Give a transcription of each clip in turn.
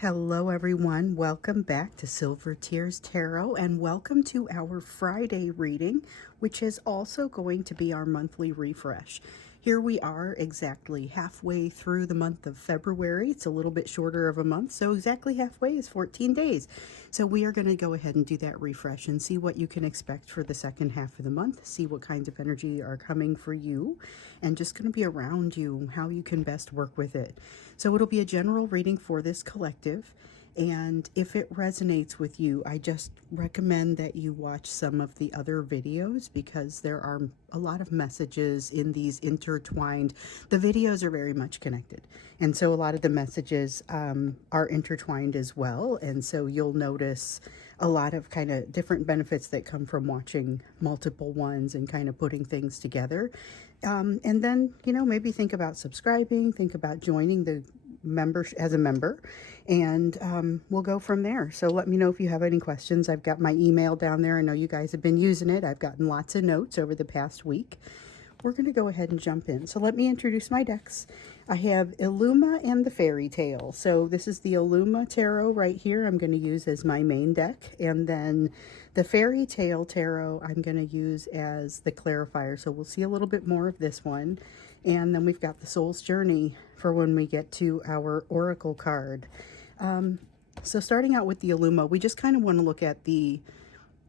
Hello everyone, welcome back to Silver Tears Tarot and welcome to our Friday reading, which is also going to be our monthly refresh. Here we are exactly halfway through the month of February. It's a little bit shorter of a month, so exactly halfway is 14 days. So we are going to go ahead and do that refresh and see what you can expect for the second half of the month, see what kinds of energy are coming for you, and just going to be around you, how you can best work with it. So it'll be a general reading for this collective. And if it resonates with you, I just recommend that you watch some of the other videos because there are a lot of messages in these intertwined. The videos are very much connected. And so a lot of the messages are intertwined as well. And so you'll notice a lot of kind of different benefits that come from watching multiple ones and kind of putting things together. And then, maybe think about subscribing, think about joining the as a member, and we'll go from there. So let me know if you have any questions. I've got my email down there. I know you guys have been using it. I've gotten lots of notes over the past week. We're going to go ahead and jump in. So let me introduce my decks. I have Illuma and the Fairy Tale. So this is the Illuma Tarot right here I'm going to use as my main deck. And then the Fairy Tale Tarot I'm going to use as the clarifier. So we'll see a little bit more of this one. And then we've got the Soul's Journey for when we get to our Oracle card. So starting out with the Illuma, we just kind of want to look at the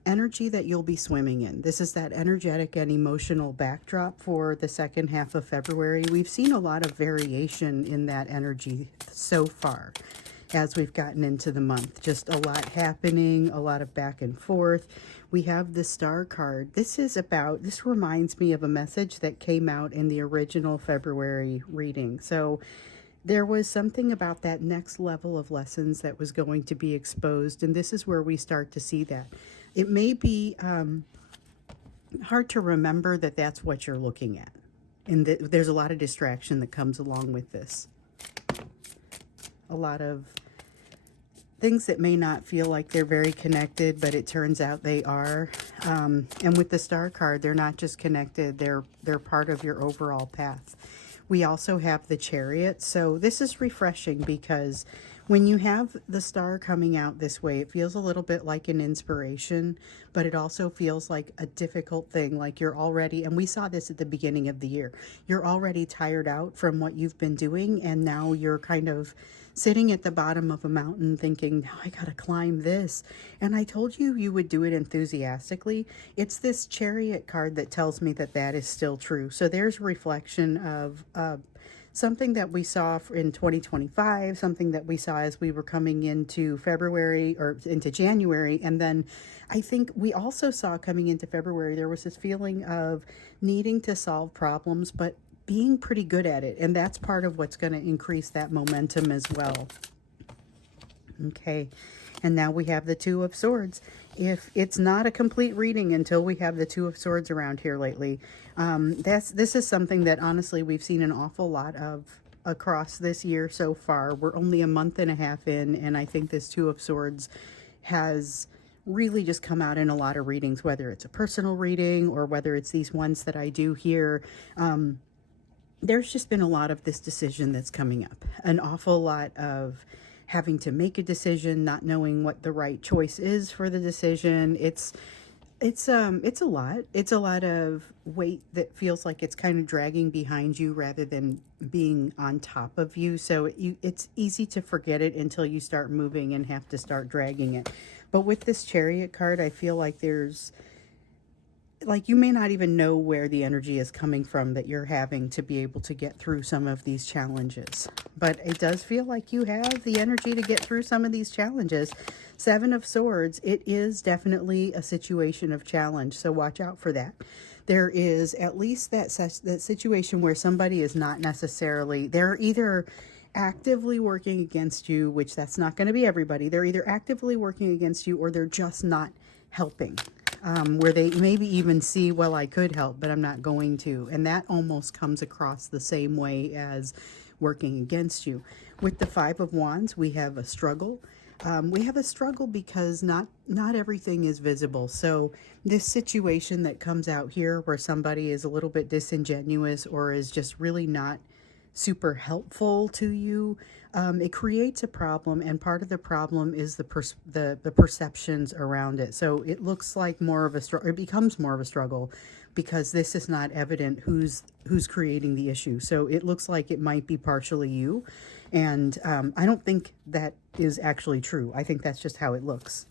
energy that you'll be swimming in. This is that energetic and emotional backdrop for the second half of February. We've seen a lot of variation in that energy so far as we've gotten into the month. Just a lot happening, a lot of back and forth. We have the Star card. This reminds me of a message that came out in the original February reading. So there was something about that next level of lessons that was going to be exposed, and this is where we start to see that. It may be hard to remember that that's what you're looking at, and there's a lot of distraction that comes along with this. A lot of things that may not feel like they're very connected, but it turns out they are. And with the Star card, they're not just connected, they're part of your overall path. We also have the Chariot. So this is refreshing because when you have the Star coming out this way, it feels a little bit like an inspiration, but it also feels like a difficult thing. Like you're already, and we saw this at the beginning of the year, you're already tired out from what you've been doing, and now you're kind of sitting at the bottom of a mountain thinking, now I gotta climb this. And I told you you would do it enthusiastically. It's this Chariot card that tells me that that is still true. So there's reflection of something that we saw in 2025, something that we saw as we were coming into February or into January. And then I think we also saw coming into February, there was this feeling of needing to solve problems, but being pretty good at it. And that's part of what's going to increase that momentum as well. Okay. And now we have the Two of Swords. If it's not a complete reading until we have the Two of Swords around here lately, this is something that honestly we've seen an awful lot of across this year so far. We're only a month and a half in, and I think this Two of Swords has really just come out in a lot of readings, whether it's a personal reading or whether it's these ones that I do here. There's just been a lot of this decision that's coming up, an awful lot of having to make a decision, not knowing what the right choice is for the decision. It's a lot. It's a lot of weight that feels like it's kind of dragging behind you rather than being on top of you. So it's easy to forget it until you start moving and have to start dragging it. But with this Chariot card, I feel like you may not even know where the energy is coming from that you're having to be able to get through some of these challenges. But it does feel like you have the energy to get through some of these challenges. Seven of Swords, it is definitely a situation of challenge, so watch out for that. There is at least that situation where somebody is not necessarily, they're either actively working against you, which that's not going to be everybody. They're either actively working against you or they're just not helping. Where they maybe even see, well, I could help, but I'm not going to. And that almost comes across the same way as working against you. With the Five of Wands, we have a struggle. We have a struggle because not everything is visible. So this situation that comes out here where somebody is a little bit disingenuous or is just really not super helpful to you, It creates a problem, and part of the problem is the perceptions around it. So it looks like more of a struggle. It becomes more of a struggle because this is not evident who's creating the issue. So it looks like it might be partially you, and I don't think that is actually true. I think that's just how it looks.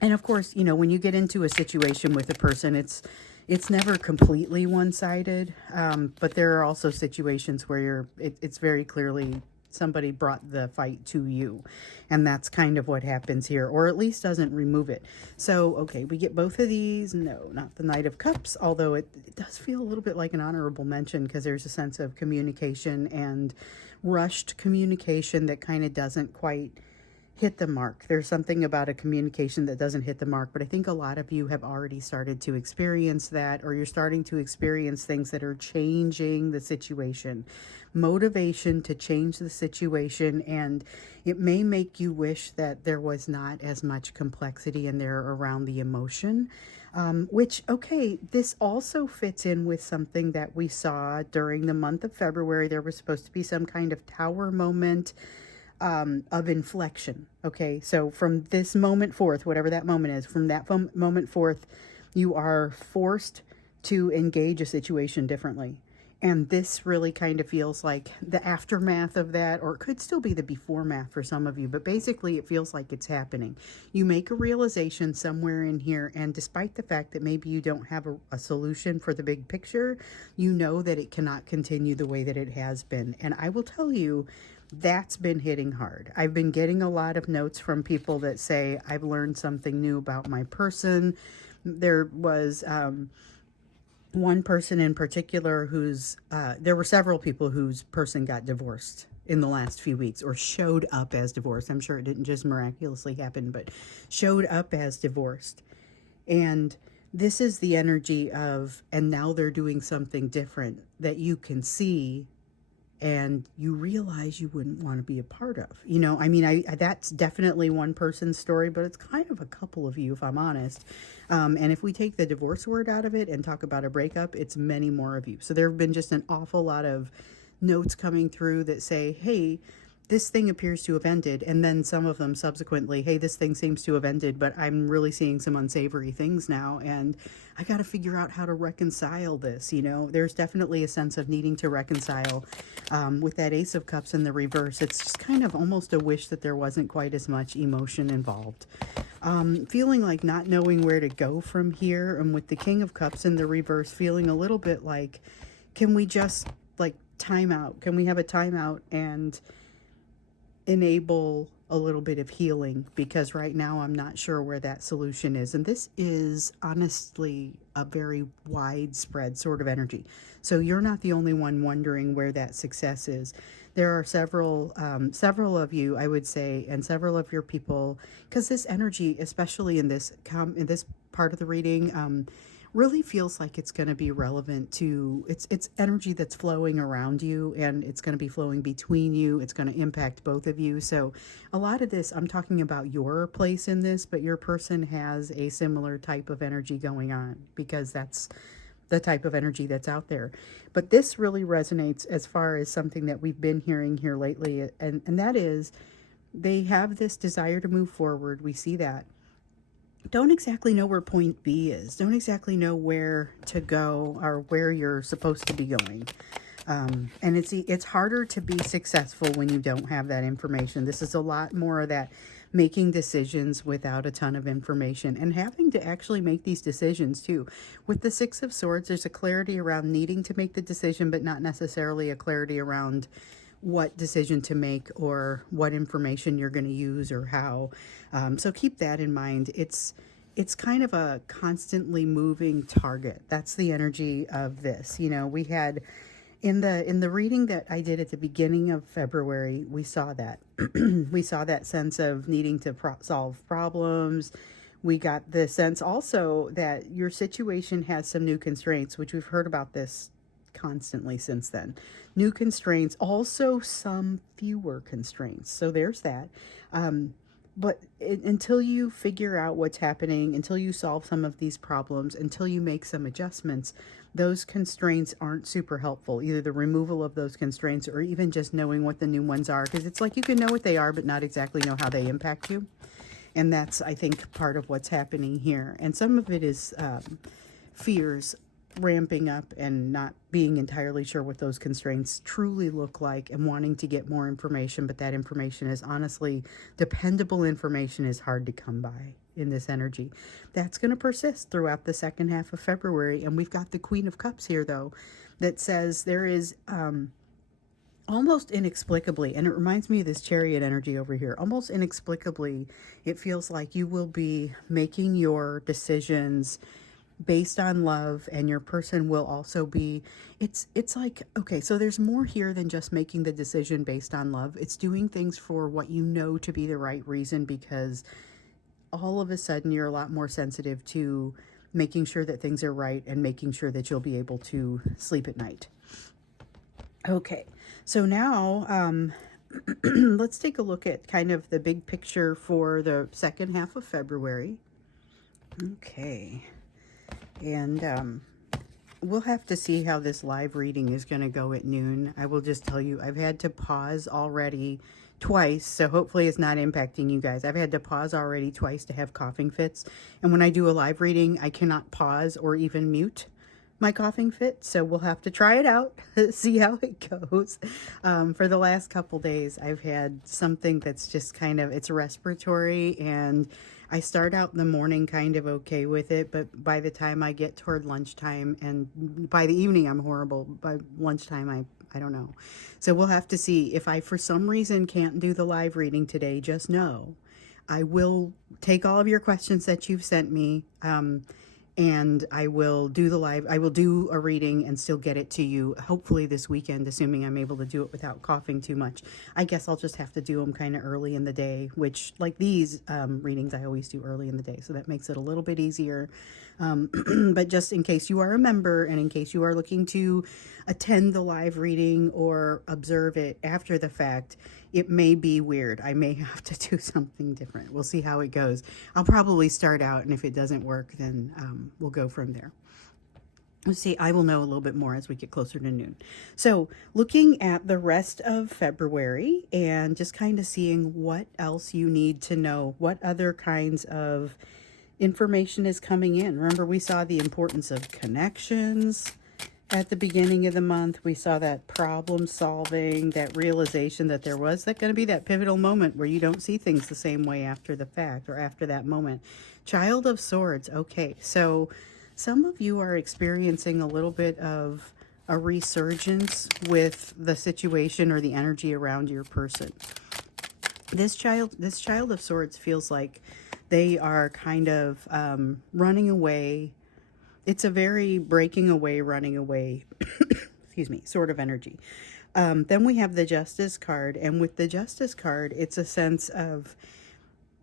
And of course, you know, when you get into a situation with a person, it's never completely one-sided, but there are also situations where it's very clearly somebody brought the fight to you, and that's kind of what happens here, or at least doesn't remove it. So, okay, we get both of these. No, not the Knight of Cups, although it does feel a little bit like an honorable mention because there's a sense of communication and rushed communication that kind of doesn't quite hit the mark. There's something about a communication that doesn't hit the mark, but I think a lot of you have already started to experience that, or you're starting to experience things that are changing the situation. Motivation to change the situation, and it may make you wish that there was not as much complexity in there around the emotion. Which, okay, this also fits in with something that we saw during the month of February. There was supposed to be some kind of tower moment of inflection. Okay, so from this moment forth, whatever that moment is, from that moment forth, you are forced to engage a situation differently. And this really kind of feels like the aftermath of that, or it could still be the before math for some of you, but basically it feels like it's happening. You make a realization somewhere in here, and despite the fact that maybe you don't have a solution for the big picture, you know that it cannot continue the way that it has been. And I will tell you, that's been hitting hard. I've been getting a lot of notes from people that say, I've learned something new about my person. There was one person in particular there were several people whose person got divorced in the last few weeks, or showed up as divorced. I'm sure it didn't just miraculously happen, but showed up as divorced. And this is the energy of, and now they're doing something different that you can see and you realize you wouldn't want to be a part of. You know, I mean, that's definitely one person's story, but it's kind of a couple of you, if I'm honest. And if we take the divorce word out of it and talk about a breakup, it's many more of you. So there have been just an awful lot of notes coming through that say, hey, this thing appears to have ended. And then some of them subsequently, hey, this thing seems to have ended, but I'm really seeing some unsavory things now, and I got to figure out how to reconcile this. You know, there's definitely a sense of needing to reconcile. With that Ace of Cups in the reverse, it's just kind of almost a wish that there wasn't quite as much emotion involved. Feeling like not knowing where to go from here, and with the King of Cups in the reverse, feeling a little bit like, can we just like time out? Can we have a timeout and enable a little bit of healing, because right now I'm not sure where that solution is. And this is honestly a very widespread sort of energy. So you're not the only one wondering where that success is. There are several of you, I would say, and several of your people, because this energy, especially in this part of the reading, really feels like it's going to be relevant to, it's energy that's flowing around you, and it's going to be flowing between you. It's going to impact both of you. So a lot of this, I'm talking about your place in this, but your person has a similar type of energy going on, because that's the type of energy that's out there. But this really resonates as far as something that we've been hearing here lately, and that is, they have this desire to move forward. We see that. Don't exactly know where point B is. Don't exactly know where to go or where you're supposed to be going. And it's harder to be successful when you don't have that information. This is a lot more of that making decisions without a ton of information, and having to actually make these decisions too. With the Six of Swords, there's a clarity around needing to make the decision, but not necessarily a clarity around what decision to make or what information you're going to use or how. So keep that in mind. It's kind of a constantly moving target. That's the energy of this. You know, we had in the reading that I did at the beginning of February, we saw that. We saw that sense of needing to solve problems. We got the sense also that your situation has some new constraints, which we've heard about this constantly since then. New constraints, also some fewer constraints. So there's that. But until you figure out what's happening, until you solve some of these problems, until you make some adjustments, those constraints aren't super helpful. Either the removal of those constraints or even just knowing what the new ones are. Because it's like you can know what they are, but not exactly know how they impact you. And that's, I think, part of what's happening here. And some of it is fears ramping up and not being entirely sure what those constraints truly look like and wanting to get more information. But that information is honestly, dependable information is hard to come by in this energy. That's going to persist throughout the second half of February. And we've got the Queen of Cups here, though, that says there is almost inexplicably, and it reminds me of this Chariot energy over here, almost inexplicably, it feels like you will be making your decisions based on love, and your person will also be, it's like, okay, so there's more here than just making the decision based on love. It's doing things for what you know to be the right reason, because all of a sudden you're a lot more sensitive to making sure that things are right and making sure that you'll be able to sleep at night. Okay, so now let's take a look at kind of the big picture for the second half of February. Okay. And we'll have to see how this live reading is going to go at noon. I will just tell you, I've had to pause already twice, so hopefully it's not impacting you guys. I've had to pause already twice to have coughing fits. And when I do a live reading, I cannot pause or even mute my coughing fit. So we'll have to try it out, see how it goes. For the last couple days, I've had something that's just kind of, it's respiratory, and I start out in the morning kind of okay with it, but by the time I get toward lunchtime, and by the evening I'm horrible, by lunchtime I don't know. So we'll have to see. If I for some reason can't do the live reading today, just know I will take all of your questions that you've sent me, and I will do I will do a reading and still get it to you, hopefully this weekend, assuming I'm able to do it without coughing too much. I guess I'll just have to do them kind of early in the day, which, like these readings, I always do early in the day, so that makes it a little bit easier. But just in case you are a member, and in case you are looking to attend the live reading or observe it after the fact, it may be weird. I may have to do something different. We'll see how it goes. I'll probably start out, and if it doesn't work, then we'll go from there. Let's see, I will know a little bit more as we get closer to noon. So looking at the rest of February and just kind of seeing what else you need to know, what other kinds of information is coming in. Remember, we saw the importance of connections at the beginning of the month. We saw that problem solving, that realization that there was going to be that pivotal moment where you don't see things the same way after the fact, or after that moment. Child of Swords. Okay, so some of you are experiencing a little bit of a resurgence with the situation or the energy around your person. This child of Swords feels like they are kind of running away. It's a very breaking away, running away, excuse me, sort of energy. Then we have the Justice card. And with the Justice card, it's a sense of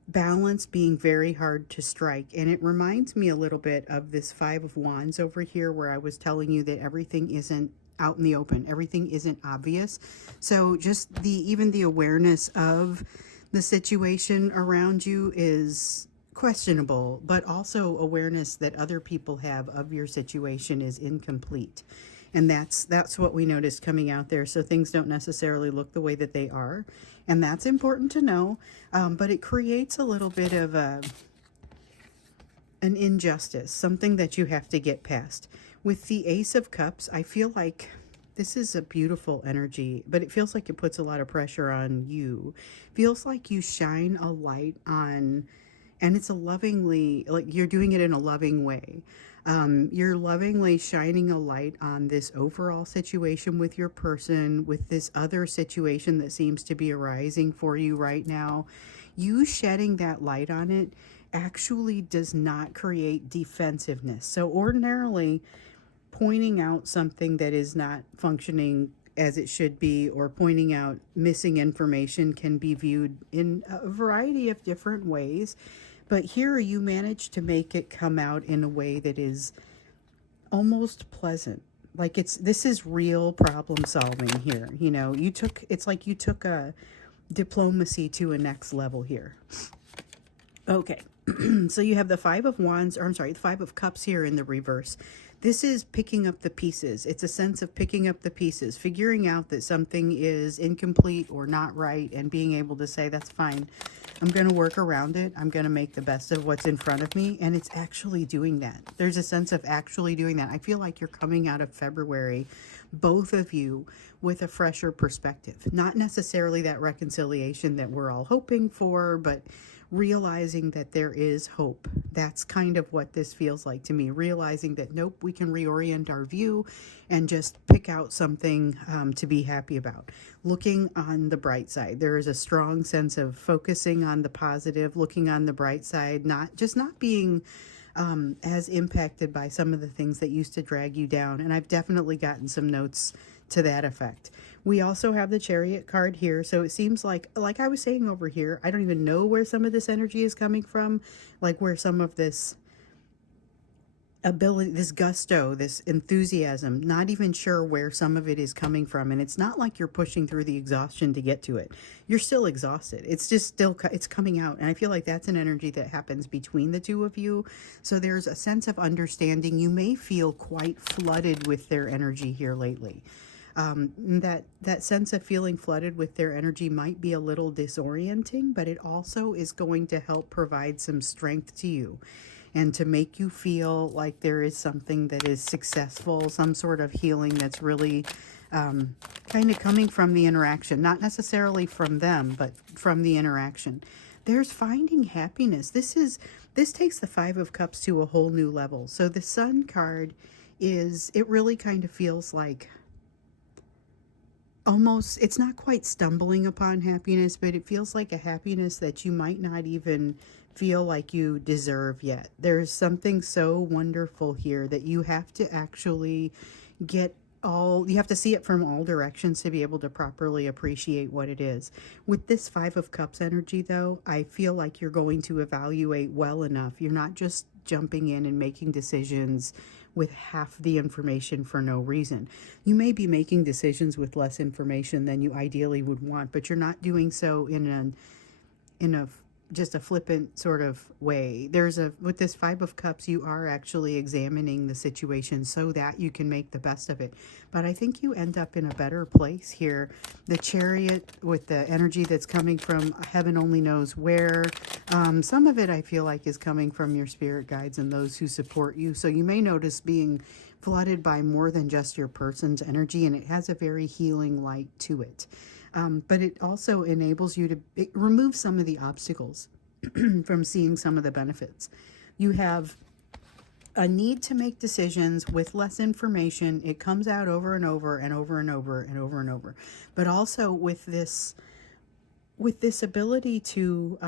balance being very hard to strike. And it reminds me a little bit of this Five of Wands over here, where I was telling you that everything isn't out in the open. Everything isn't obvious. So just even the awareness of the situation around you is questionable, but also awareness that other people have of your situation is incomplete. And that's what we noticed coming out there. So things don't necessarily look the way that they are. And that's important to know. But it creates a little bit of an injustice, something that you have to get past. With the Ace of Cups, I feel like this is a beautiful energy, but it feels like it puts a lot of pressure on you. Feels like you shine a light on, and it's a lovingly, like you're doing it in a loving way. You're lovingly shining a light on this overall situation with your person, with this other situation that seems to be arising for you right now. You shedding that light on it actually does not create defensiveness. So ordinarily, pointing out something that is not functioning as it should be, or pointing out missing information, can be viewed in a variety of different ways. But here you managed to make it come out in a way that is almost pleasant. Like this is real problem solving here. You know, it's like you took a diplomacy to a next level here. Okay, so you have the Five of Wands, or I'm sorry, the Five of Cups here in the reverse. This is picking up the pieces. It's a sense of picking up the pieces, figuring out that something is incomplete or not right, and being able to say, that's fine. I'm going to work around it. I'm going to make the best of what's in front of me. And it's actually doing that. There's a sense of actually doing that. I feel like you're coming out of February, both of you, with a fresher perspective. Not necessarily that reconciliation that we're all hoping for, but realizing that there is hope. That's kind of what this feels like to me. Realizing that, nope, we can reorient our view and just pick out something to be happy about. Looking on the bright side. There is a strong sense of focusing on the positive, looking on the bright side, not being as impacted by some of the things that used to drag you down. And I've definitely gotten some notes to that effect. We also have the Chariot card here, so it seems like I was saying over here, I don't even know where some of this energy is coming from, like where some of this ability, this gusto, this enthusiasm, not even sure where some of it is coming from. And it's not like you're pushing through the exhaustion to get to it. You're still exhausted. It's just still, it's coming out. And I feel like that's an energy that happens between the two of you. So there's a sense of understanding. You may feel quite flooded with their energy here lately. That sense of feeling flooded with their energy might be a little disorienting, but it also is going to help provide some strength to you and to make you feel like there is something that is successful, some sort of healing that's really kind of coming from the interaction, not necessarily from them, but from the interaction. There's finding happiness. This takes the Five of Cups to a whole new level. So the Sun card it really kind of feels like almost, it's not quite stumbling upon happiness, but it feels like a happiness that you might not even feel like you deserve yet. There's something so wonderful here that you have to actually you have to see it from all directions to be able to properly appreciate what it is. With this Five of Cups energy, though, I feel like you're going to evaluate well enough. You're not just jumping in and making decisions with half the information for no reason. You may be making decisions with less information than you ideally would want, but you're not doing so in a just a flippant sort of way. With this Five of Cups, you are actually examining the situation so that you can make the best of it. But I think you end up in a better place here. The Chariot, with the energy that's coming from heaven only knows where. Some of it I feel like is coming from your spirit guides and those who support you. So you may notice being flooded by more than just your person's energy, and it has a very healing light to it. But it also enables you it removes some of the obstacles from seeing some of the benefits. You have a need to make decisions with less information. It comes out over and over and over and over and over and over. But also with this ability to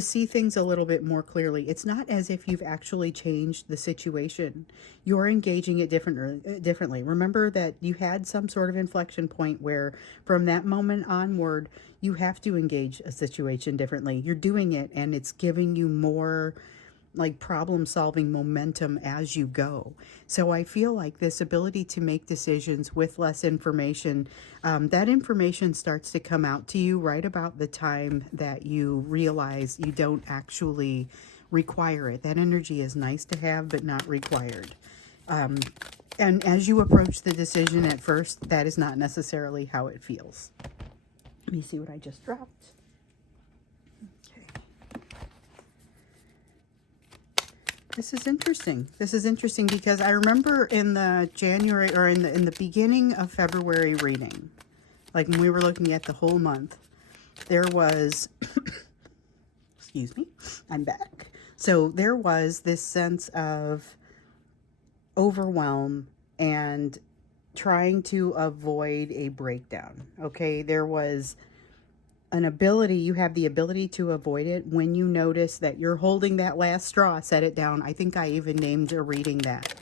see things a little bit more clearly. It's not as if you've actually changed the situation. You're engaging it differently. Remember that you had some sort of inflection point where from that moment onward, you have to engage a situation differently. You're doing it, and it's giving you more like problem solving momentum as you go. So I feel like this ability to make decisions with less information, that information starts to come out to you right about the time that you realize you don't actually require it. That energy is nice to have, but not required. And as you approach the decision at first, that is not necessarily how it feels. Let me see what I just dropped. This is interesting. This is interesting because I remember in the January or in the beginning of February reading, like when we were looking at the whole month, there was, excuse me, I'm back. So there was this sense of overwhelm and trying to avoid a breakdown. Okay, there was you have the ability to avoid it when you notice that you're holding that last straw. Set it down. I think I even named a reading that.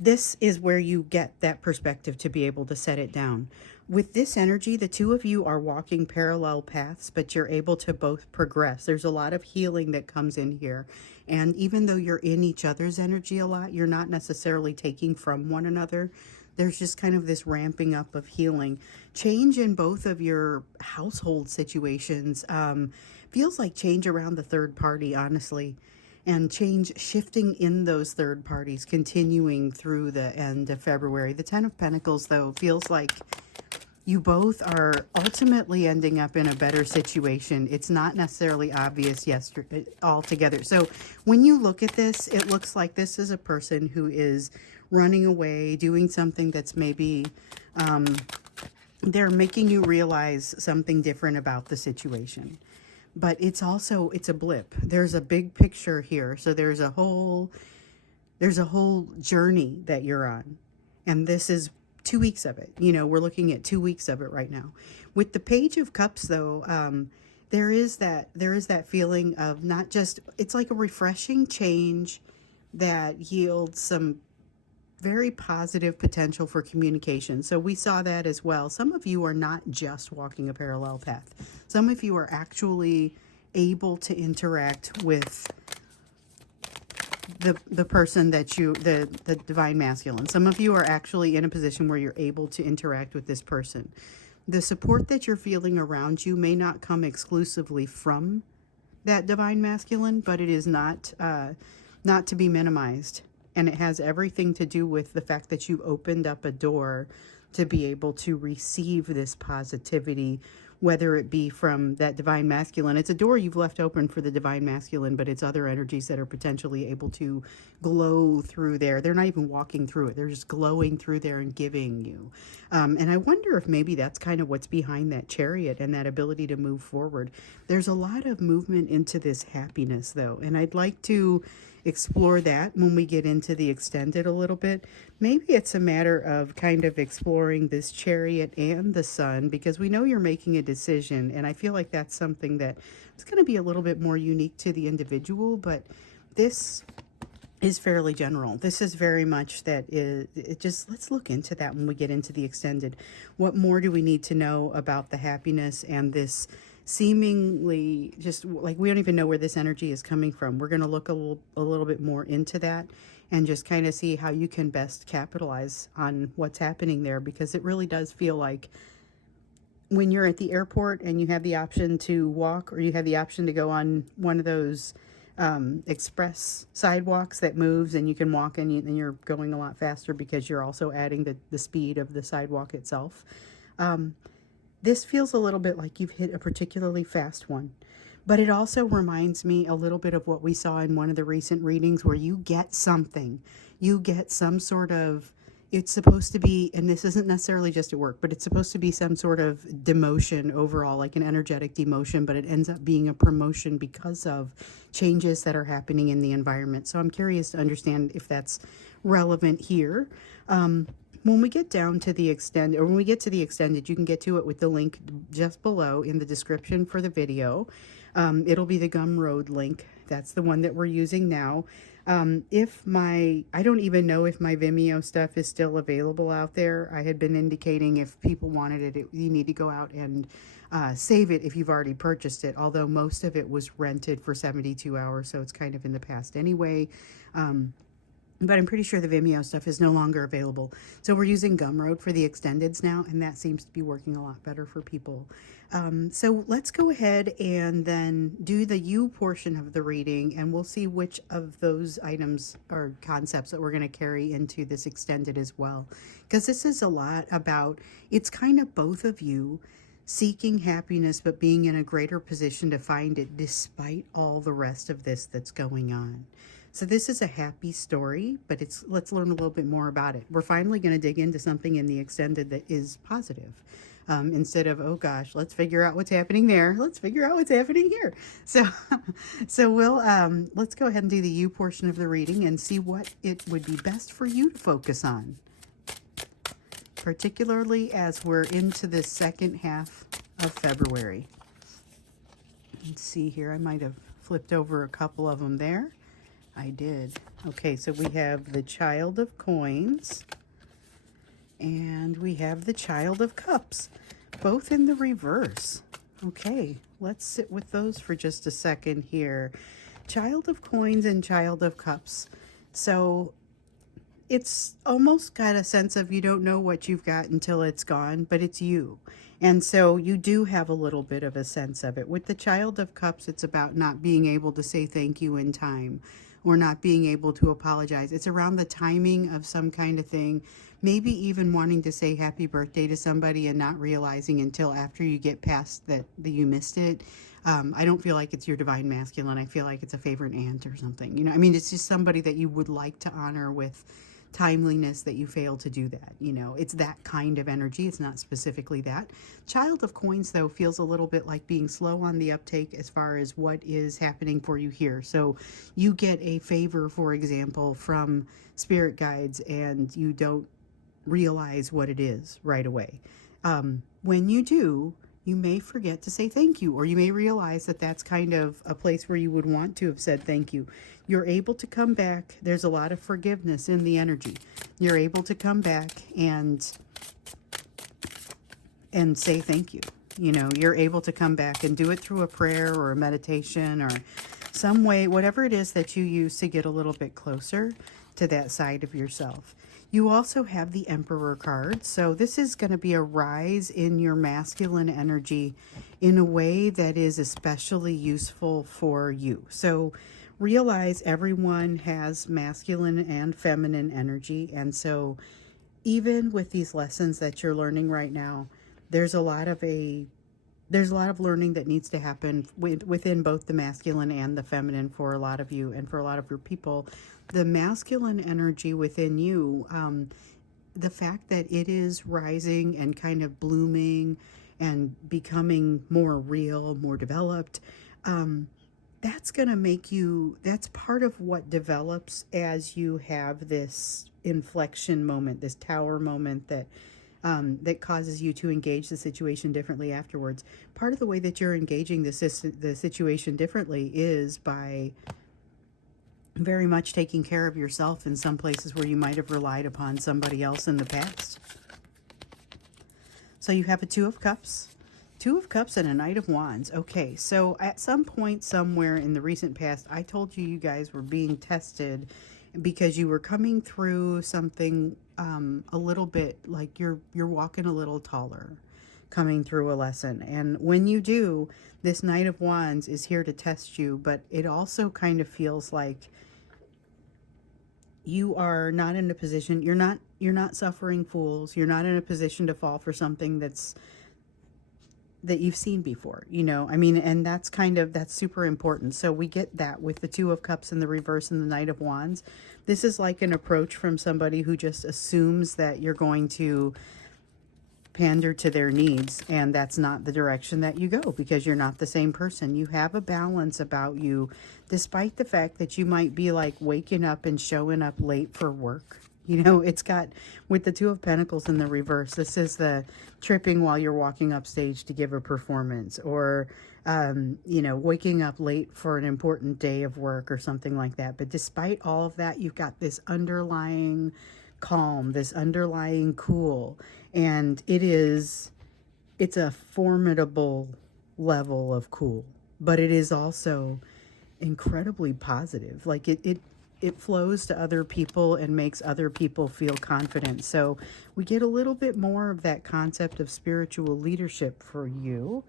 This is where you get that perspective to be able to set it down. With this energy, the two of you are walking parallel paths, but you're able to both progress. There's a lot of healing that comes in here. And even though you're in each other's energy a lot, you're not necessarily taking from one another. There's just kind of this ramping up of healing. Change in both of your household situations. Feels like change around the third party, honestly. And change shifting in those third parties, continuing through the end of February. The Ten of Pentacles, though, feels like you both are ultimately ending up in a better situation. It's not necessarily obvious yesterday altogether. So when you look at this, it looks like this is a person who is running away, doing something that's maybe they're making you realize something different about the situation. But it's also, it's a blip. There's a big picture here. So there's a whole journey that you're on. And this is 2 weeks of it. You know, we're looking at 2 weeks of it right now. With the Page of Cups, though, there is that feeling of not just, it's like a refreshing change that yields some very positive potential for communication. So we saw that as well. Some of you are not just walking a parallel path. Some of you are actually able to interact with the person that you, the divine masculine. Some of you are actually in a position where you're able to interact with this person. The support that you're feeling around you may not come exclusively from that divine masculine, but it is not to be minimized. And it has everything to do with the fact that you opened up a door to be able to receive this positivity, whether it be from that divine masculine. It's a door you've left open for the divine masculine, but it's other energies that are potentially able to glow through there. They're not even walking through it. They're just glowing through there and giving you. And I wonder if maybe that's kind of what's behind that Chariot and that ability to move forward. There's a lot of movement into this happiness, though, and I'd like to explore that when we get into the extended a little bit. Maybe it's a matter of kind of exploring this Chariot and the Sun, because we know you're making a decision, and I feel like that's something that it's going to be a little bit more unique to the individual, but this is fairly general. This is very much that it just, let's look into that when we get into the extended. What more do we need to know about the happiness and this seemingly just like we don't even know where this energy is coming from? We're going to look a little bit more into that and just kind of see how you can best capitalize on what's happening there, because it really does feel like when you're at the airport and you have the option to walk, or you have the option to go on one of those express sidewalks that moves and you can walk, and you're going a lot faster because you're also adding the speed of the sidewalk itself. This feels a little bit like you've hit a particularly fast one, but it also reminds me a little bit of what we saw in one of the recent readings, where you get something, you get some sort of, it's supposed to be, and this isn't necessarily just at work, but it's supposed to be some sort of demotion overall, like an energetic demotion, but it ends up being a promotion because of changes that are happening in the environment. So I'm curious to understand if that's relevant here. When we get down to the extended, or when we get to the extended, you can get to it with the link just below in the description for the video. It'll be the Gumroad link. That's the one that we're using now. I don't even know if my Vimeo stuff is still available out there. I had been indicating if people wanted it, you need to go out and save it if you've already purchased it, although most of it was rented for 72 hours, so it's kind of in the past anyway. But I'm pretty sure the Vimeo stuff is no longer available. So we're using Gumroad for the extendeds now, and that seems to be working a lot better for people. So let's go ahead and then do the you portion of the reading, and we'll see which of those items or concepts that we're going to carry into this extended as well. Because this is a lot about, it's kind of both of you seeking happiness, but being in a greater position to find it despite all the rest of this that's going on. So this is a happy story, but let's learn a little bit more about it. We're finally going to dig into something in the extended that is positive. Instead of, oh gosh, let's figure out what's happening there. Let's figure out what's happening here. So we'll, let's go ahead and do the you portion of the reading and see what it would be best for you to focus on, particularly as we're into the second half of February. Let's see here. I might have flipped over a couple of them there. I did. Okay, so we have the Child of Coins and we have the Child of Cups, both in the reverse. Okay, let's sit with those for just a second here. Child of Coins and Child of Cups. So it's almost got a sense of you don't know what you've got until it's gone, but it's you. And so you do have a little bit of a sense of it. With the Child of Cups, it's about not being able to say thank you in time or not being able to apologize. It's around the timing of some kind of thing, maybe even wanting to say happy birthday to somebody and not realizing until after you get past that you missed it. I don't feel like it's your divine masculine. I feel like it's a favorite aunt or something. You know, I mean, it's just somebody that you would like to honor with timeliness that you fail to do that. You know, it's that kind of energy. It's not specifically that. Child of Coins, though, feels a little bit like being slow on the uptake as far as what is happening for you here. So you get a favor, for example, from spirit guides, and you don't realize what it is right away. When you do, you may forget to say thank you, or you may realize that that's kind of a place where you would want to have said thank you. You're able to come back. There's a lot of forgiveness in the energy. You're able to come back and say thank you. You know, you're able to come back and do it through a prayer or a meditation or some way, whatever it is that you use to get a little bit closer to that side of yourself. You also have the Emperor card. So this is going to be a rise in your masculine energy in a way that is especially useful for you. So realize everyone has masculine and feminine energy. And so even with these lessons that you're learning right now, there's a lot of learning that needs to happen within both the masculine and the feminine for a lot of you and for a lot of your people. The masculine energy within you, the fact that it is rising and kind of blooming and becoming more real, more developed, that's going to make you, that's part of what develops as you have this inflection moment, this tower moment that causes you to engage the situation differently afterwards. Part of the way that you're engaging the situation differently is by very much taking care of yourself in some places where you might have relied upon somebody else in the past. So you have a Two of Cups. Two of Cups and a Knight of Wands. Okay, so at some point somewhere in the recent past, I told you guys were being tested because you were coming through something a little bit like you're walking a little taller, coming through a lesson. And when you do, this Knight of Wands is here to test you, but it also kind of feels like you are not in a position, you're not suffering fools. You're not in a position to fall for something that you've seen before, you know, I mean, and that's super important. So we get that with the Two of Cups in the reverse and the Knight of Wands. This is like an approach from somebody who just assumes that you're going to pander to their needs, and that's not the direction that you go because you're not the same person. You have a balance about you, despite the fact that you might be like waking up and showing up late for work. You know, it's got, with the Two of Pentacles in the reverse, this is the tripping while you're walking up stage to give a performance, or, you know, waking up late for an important day of work or something like that. But despite all of that, you've got this underlying calm, this underlying cool, and it's a formidable level of cool, but it is also incredibly positive. Like it flows to other people and makes other people feel confident. So we get a little bit more of that concept of spiritual leadership for you.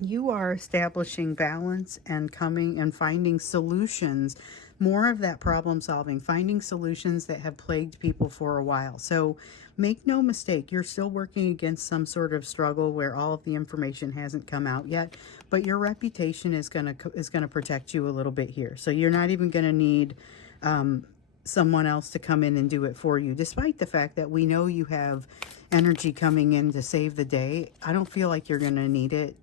You are establishing balance and coming and finding solutions, more of that problem solving, finding solutions that have plagued people for a while. So make no mistake, you're still working against some sort of struggle where all of the information hasn't come out yet, but your reputation is going to protect you a little bit here. So you're not even going to need someone else to come in and do it for you, despite the fact that we know you have energy coming in to save the day. I don't feel like you're going to need it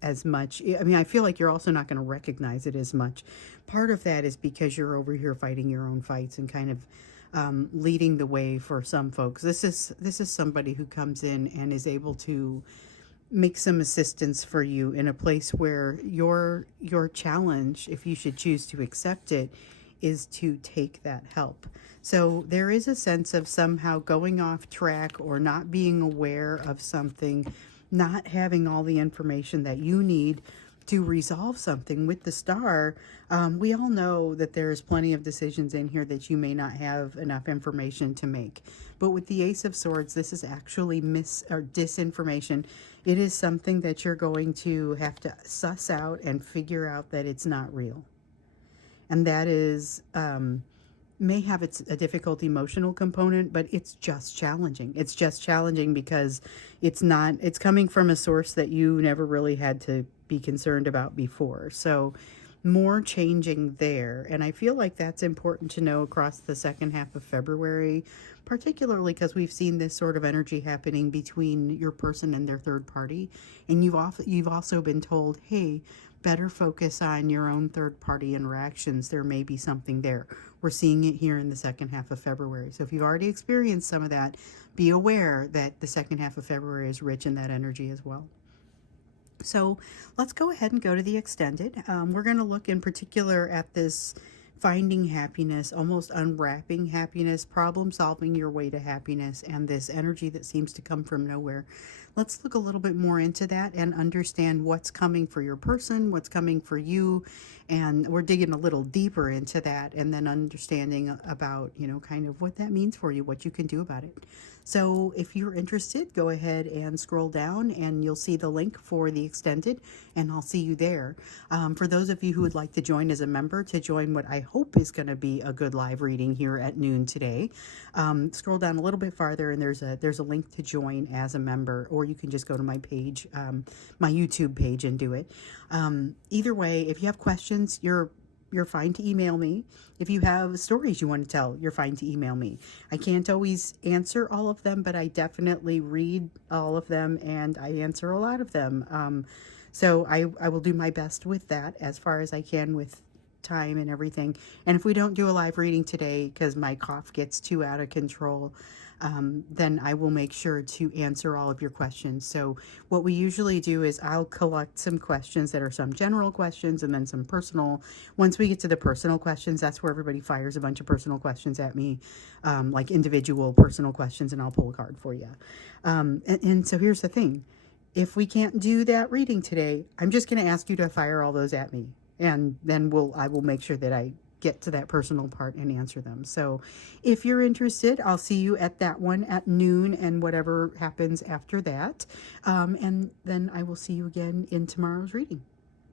as much. I mean, I feel like you're also not going to recognize it as much. Part of that is because you're over here fighting your own fights and kind of leading the way for some folks. This is somebody who comes in and is able to make some assistance for you in a place where your challenge, if you should choose to accept it, is to take that help. So there is a sense of somehow going off track or not being aware of something, not having all the information that you need to resolve something with the star. We all know that there's plenty of decisions in here that you may not have enough information to make. But with the Ace of Swords, this is actually disinformation. It is something that you're going to have to suss out and figure out that it's not real. And that is, may have a difficult emotional component, but it's just challenging. It's just challenging because it's coming from a source that you never really had to be concerned about before. So more changing there. And I feel like that's important to know across the second half of February, particularly because we've seen this sort of energy happening between your person and their third party. And you've also been told, hey, better focus on your own third party interactions. There may be something there. We're seeing it here in the second half of February. So if you've already experienced some of that, be aware that the second half of February is rich in that energy as well. So let's go ahead and go to the extended. We're going to look in particular at this finding happiness, almost unwrapping happiness, problem solving your way to happiness, and this energy that seems to come from nowhere. Let's look a little bit more into that and understand what's coming for your person, what's coming for you, and we're digging a little deeper into that, and then understanding about, kind of what that means for you, what you can do about it. So if you're interested, go ahead and scroll down and you'll see the link for the extended, and I'll see you there. For those of you who would like to join as a member, to join what I hope is going to be a good live reading here at noon today, scroll down a little bit farther and there's a link to join as a member, or you can just go to my page, my YouTube page, and do it. Either way, if you have questions, you're fine to email me. If you have stories you want to tell, you're fine to email me. I can't always answer all of them, but I definitely read all of them and I answer a lot of them. So I will do my best with that as far as I can with time and everything. And if we don't do a live reading today because my cough gets too out of control, then I will make sure to answer all of your questions. So what we usually do is I'll collect some questions that are some general questions and then some personal. Once we get to the personal questions, that's where everybody fires a bunch of personal questions at me, like individual personal questions, and I'll pull a card for you. And so here's the thing. If we can't do that reading today, I'm just going to ask you to fire all those at me. And then I will make sure that I get to that personal part and answer them. So if you're interested, I'll see you at that one at noon and whatever happens after that. And then I will see you again in tomorrow's reading.